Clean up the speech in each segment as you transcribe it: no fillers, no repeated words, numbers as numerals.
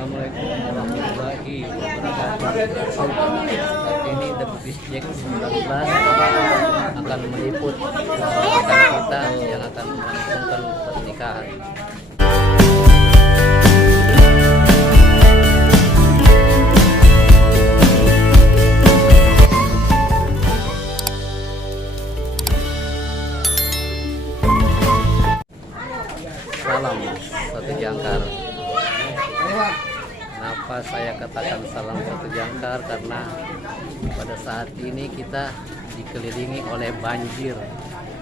Assalamualaikum warahmatullahi wabarakatuh. Saat ini The Bugis Jack 19 akan meliput rekan kita yang akan melangsungkan pernikahan. Salam satu jangkar. Kenapa saya katakan salam satu jangkar? Karena pada saat ini kita dikelilingi oleh banjir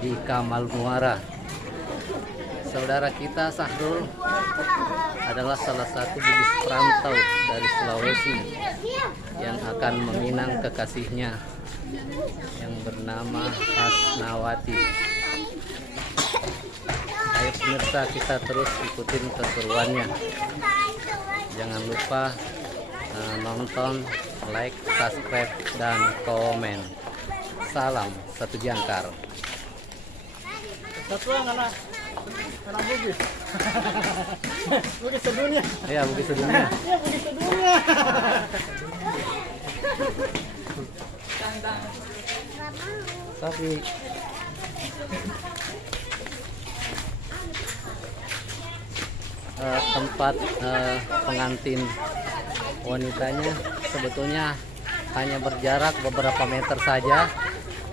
di Kamal Muara. Saudara kita Sahrul adalah salah satu bugis perantau dari Sulawesi yang akan meminang kekasihnya yang bernama Hasnawati. Ayo pemirsa, kita terus ikutin keseruannya. Jangan lupa nonton, like, subscribe, dan komen. Salam satu jangkar. Satuan anak bugis. Bugis sedunia. Ya, bugis sedunia. Ya, bugis sedunia. Tapi tempat pengantin wanitanya sebetulnya hanya berjarak beberapa meter saja,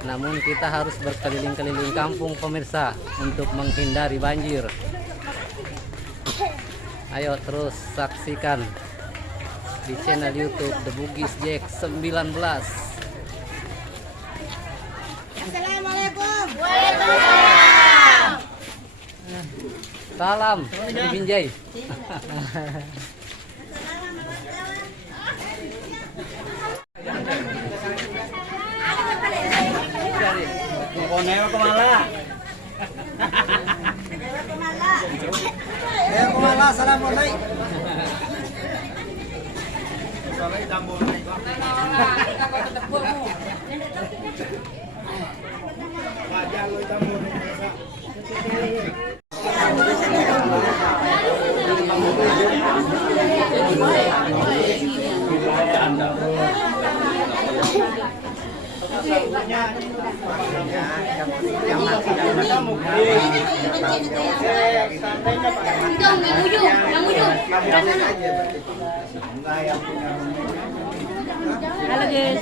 namun kita harus berkeliling-keliling kampung pemirsa untuk menghindari banjir. Ayo terus saksikan di channel YouTube The Bugis Jack 19. Assalamualaikum. Salam dari Binjai. Koneo kemala. Kemala, assalamualaikum. Halo guys.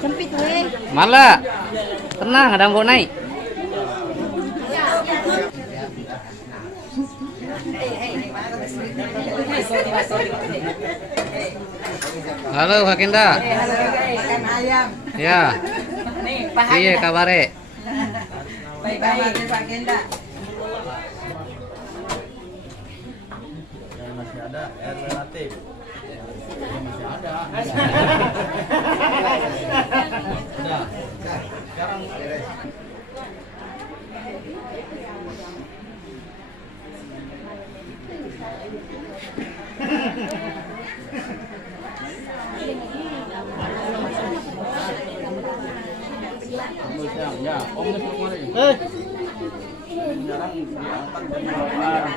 Sempit weh. Mala, tenang, ada mau naik. Halo Kak Kenda. Makan ayam. Ya. Nih, Pak Iya kabare. Baik-baik Pak Genda. Masih ada air relatif. Masih ada. Udah. Sekarang ya, Om kemarin. Jarang diangkat dari bawah.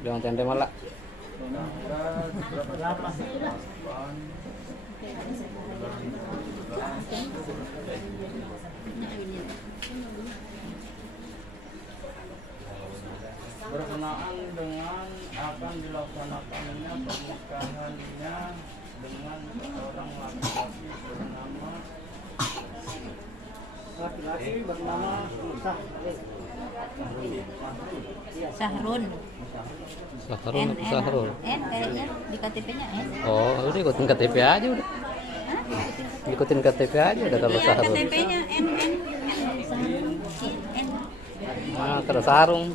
Jangan tende Mala. Berkenaan dengan akan dilaksanakannya pernikahannya dengan seorang laki-laki bernama Sah. Sahrun. Sahrul apa Sahrul? N kayaknya di KTP-nya N. Oh, udah ikutin KTP aja udah. Ikutin KTP aja udah kalau Iya, Sahrul. KTP-nya N. Ah, terus sarung.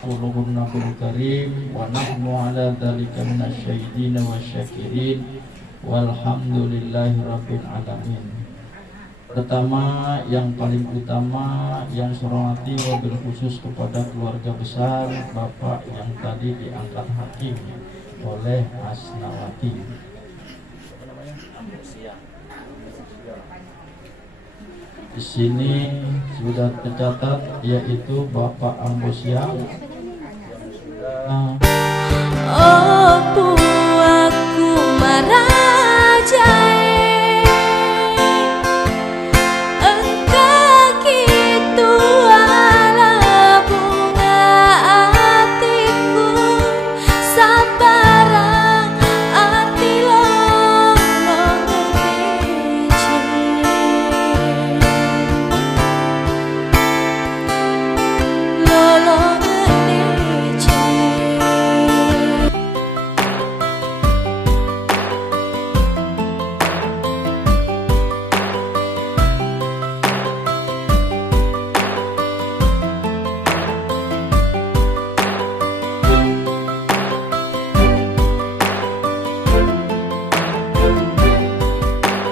Allahumma nabiyil karim wa nahnu ala dzalika minasyahidin wasyakirin walhamdulillahi rabbil alamin. Pertama, yang paling utama yang saya hormati wabil khusus kepada keluarga besar Bapak yang tadi diangkat hakim oleh Asnawati. Di sini sudah tercatat yaitu Bapak Ambosia. Oh